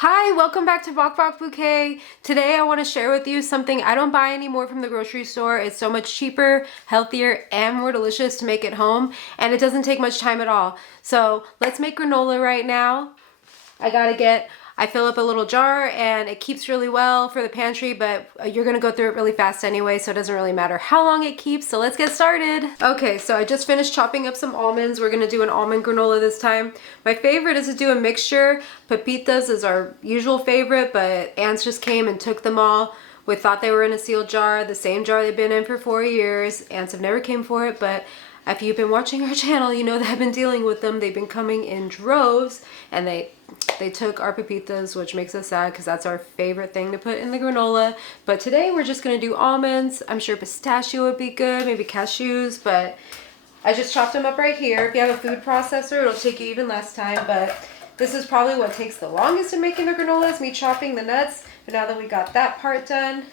Hi, welcome back to Bok Bok Bouquet. Today I want to share with you something I don't buy anymore from the grocery store. It's so much cheaper, healthier, and more delicious to make at home, and it doesn't take much time at all. So let's make granola right now. I fill up a little jar and it keeps really well for the pantry, but you're gonna go through it really fast anyway, so it doesn't really matter how long it keeps, so let's get started. Okay, so I just finished chopping up some almonds. We're gonna do an almond granola this time. My favorite is to do a mixture. Pepitas is our usual favorite, but ants just came and took them all. We thought they were in a sealed jar, the same jar they've been in for 4 years. Ants have never came for it, but if you've been watching our channel, you know that I've been dealing with them. They've been coming in droves, and they took our pepitas, which makes us sad because that's our favorite thing to put in the granola. But today we're just gonna do almonds. I'm sure pistachio would be good, maybe cashews, but I just chopped them up right here. If you have a food processor, it'll take you even less time, but this is probably what takes the longest in making a granola is me chopping the nuts. But now that we got that part done,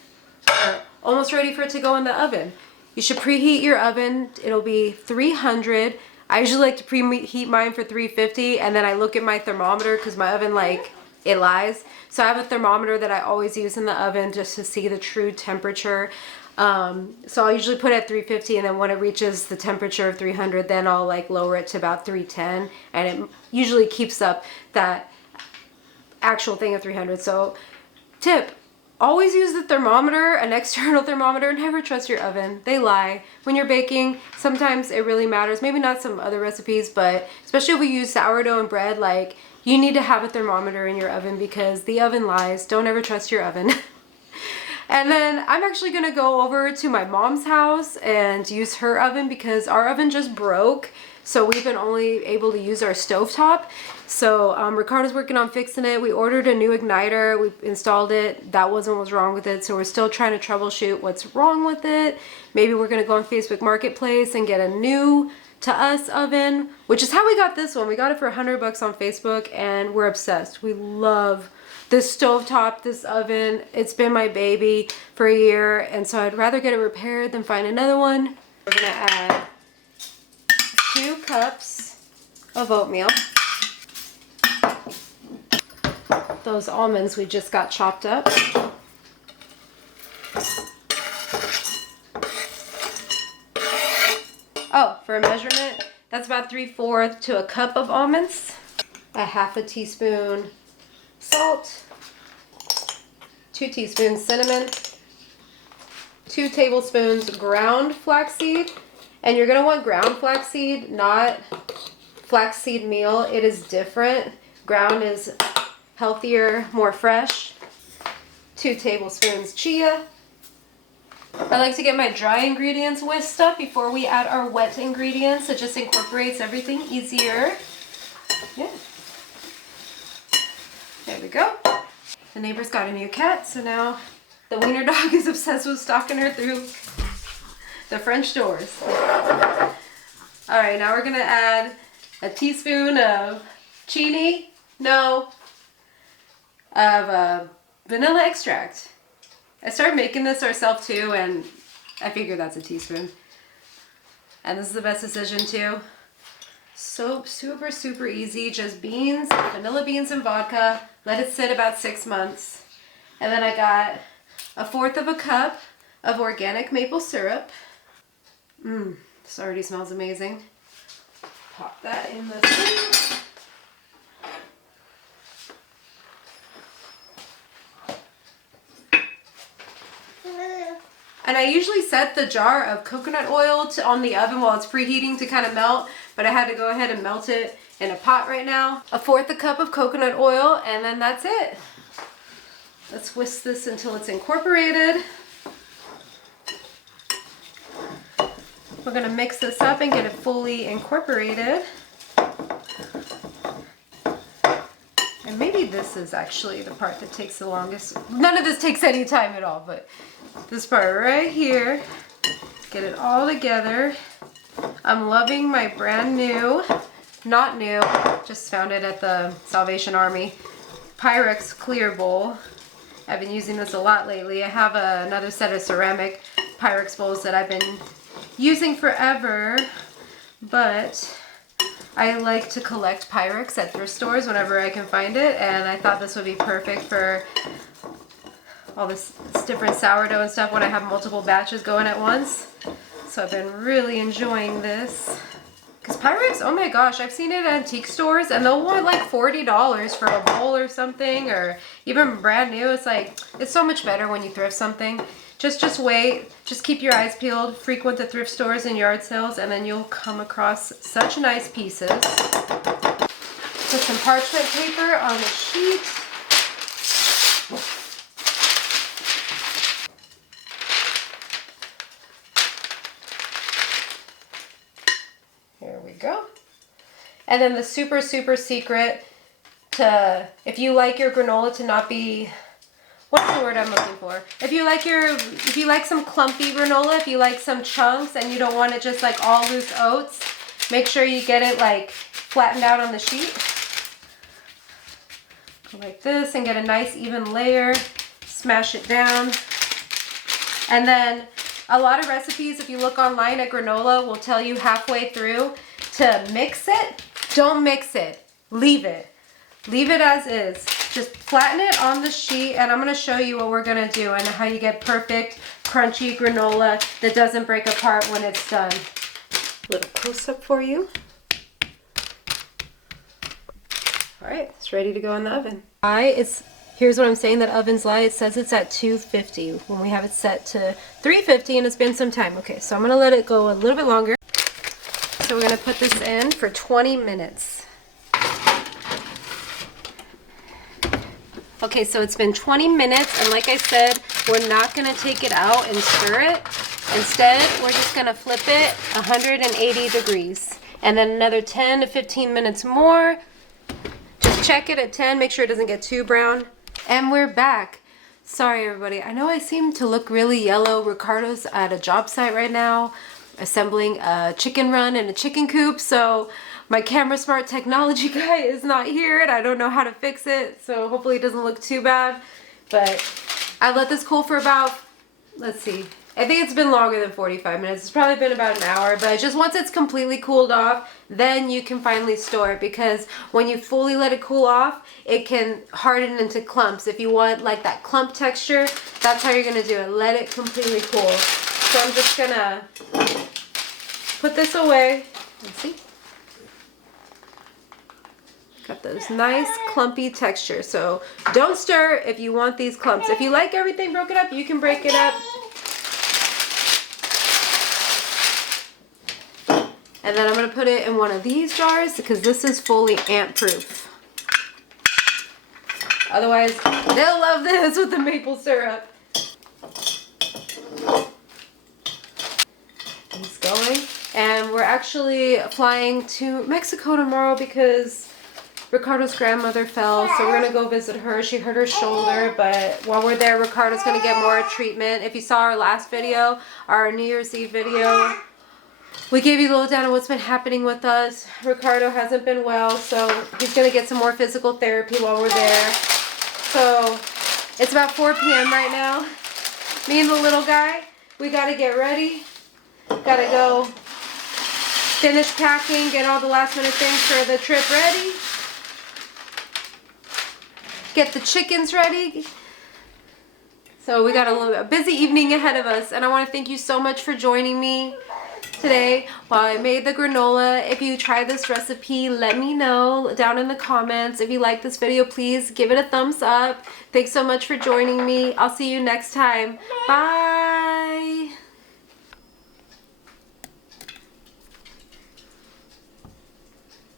we're almost ready for it to go in the oven. You should preheat your oven. It'll be 300. I usually like to preheat mine for 350, and then I look at my thermometer because my oven, it lies. So I have a thermometer that I always use in the oven just to see the true temperature. So I'll usually put it at 350, and then when it reaches the temperature of 300, then I'll lower it to about 310, and it usually keeps up that actual thing of 300. So tip, always use the thermometer, an external thermometer. Never trust your oven. They lie. When you're baking, sometimes it really matters. Maybe not some other recipes, but especially if we use sourdough and bread, you need to have a thermometer in your oven because the oven lies. Don't ever trust your oven. And then I'm actually going to go over to my mom's house and use her oven because our oven just broke. So we've been only able to use our stovetop. So Ricardo's working on fixing it. We ordered a new igniter. We installed it. That wasn't what's wrong with it. So we're still trying to troubleshoot what's wrong with it. Maybe we're going to go on Facebook Marketplace and get a new to us oven, which is how we got this one. We got it for $100 on Facebook and we're obsessed. We love this stovetop, this oven. It's been my baby for a year, and so I'd rather get it repaired than find another one. We're gonna add 2 cups of oatmeal. Those almonds we just got chopped up. Oh, for a measurement, that's about 3/4 to a cup of almonds. A half a teaspoon salt, 2 teaspoons cinnamon, 2 tablespoons ground flaxseed. And you're gonna want ground flaxseed, not flaxseed meal. It is different. Ground is healthier, more fresh. 2 tablespoons chia. I like to get my dry ingredients whisked up before we add our wet ingredients. It just incorporates everything easier. Yeah. There we go. The neighbor's got a new cat, so now the wiener dog is obsessed with stalking her through the French doors. All right, now we're gonna add a teaspoon of vanilla extract. I started making this ourselves too, and I figured that's a teaspoon. And this is the best decision too. So super, super easy. Just beans, vanilla beans and vodka. Let it sit about 6 months. And then I got 1/4 of a cup of organic maple syrup. This already smells amazing. Pop that in the thing. And I usually set the jar of coconut oil on the oven while it's preheating to kind of melt, but I had to go ahead and melt it in a pot right now. 1/4 a cup of coconut oil, and then that's it. Let's whisk this until it's incorporated. We're gonna mix this up and get it fully incorporated. And maybe this is actually the part that takes the longest. None of this takes any time at all, but this part right here, get it all together. I'm loving my brand new, not new, just found it at the Salvation Army, Pyrex clear bowl. I've been using this a lot lately. I have another set of ceramic Pyrex bowls that I've been using forever, but I like to collect Pyrex at thrift stores whenever I can find it, and I thought this would be perfect for all this different sourdough and stuff when I have multiple batches going at once. So I've been really enjoying this. Because Pyrex, oh my gosh, I've seen it at antique stores and they'll want like $40 for a bowl or something, or even brand new. It's like, it's so much better when you thrift something. Just wait, just keep your eyes peeled, frequent the thrift stores and yard sales, and then you'll come across such nice pieces. Put some parchment paper on the sheet. Here we go. And then the super secret to, if you like your granola to not be, what's the word I'm looking for? If you like some clumpy granola, if you like some chunks and you don't want it just like all loose oats, make sure you get it like flattened out on the sheet. Go like this and get a nice even layer. Smash it down. And then a lot of recipes, if you look online at granola, will tell you halfway through to mix it. Don't mix it. Leave it. Leave it as is. Just flatten it on the sheet, and I'm going to show you what we're going to do and how you get perfect, crunchy granola that doesn't break apart when it's done. Little close-up for you. All right, it's ready to go in the oven. Here's what I'm saying, that oven's lie. It says it's at 250 when we have it set to 350, and it's been some time. Okay, so I'm going to let it go a little bit longer. So we're going to put this in for 20 minutes. Okay, so it's been 20 minutes, and like I said, we're not going to take it out and stir it. Instead, we're just going to flip it 180 degrees. And then another 10 to 15 minutes more. Just check it at 10, make sure it doesn't get too brown. And we're back. Sorry everybody, I know I seem to look really yellow. Ricardo's at a job site right now, assembling a chicken run in a chicken coop, so my camera smart technology guy is not here and I don't know how to fix it, so hopefully it doesn't look too bad. But I let this cool for about, let's see, I think it's been longer than 45 minutes. It's probably been about an hour, but just once it's completely cooled off, then you can finally store it, because when you fully let it cool off, it can harden into clumps. If you want like that clump texture, that's how you're gonna do it. Let it completely cool. So I'm just gonna put this away. Let's see. Got those nice clumpy textures. So don't stir if you want these clumps. If you like everything broken up, you can break it up. And then I'm going to put it in one of these jars because this is fully ant proof. Otherwise, they'll love this with the maple syrup. It's going. And we're actually flying to Mexico tomorrow because Ricardo's grandmother fell, so we're going to go visit her. She hurt her shoulder, but while we're there, Ricardo's going to get more treatment. If you saw our last video, our New Year's Eve video, we gave you a little down on what's been happening with us. Ricardo hasn't been well, so he's going to get some more physical therapy while we're there. So it's about 4 p.m. right now. Me and the little guy, we got to get ready. Got to go finish packing, get all the last minute things for the trip ready. Get the chickens ready. So we got a busy evening ahead of us, and I want to thank you so much for joining me today while I made the granola. If you try this recipe, let me know down in the comments. If you like this video, please give it a thumbs up. Thanks so much for joining me. I'll see you next time. Bye.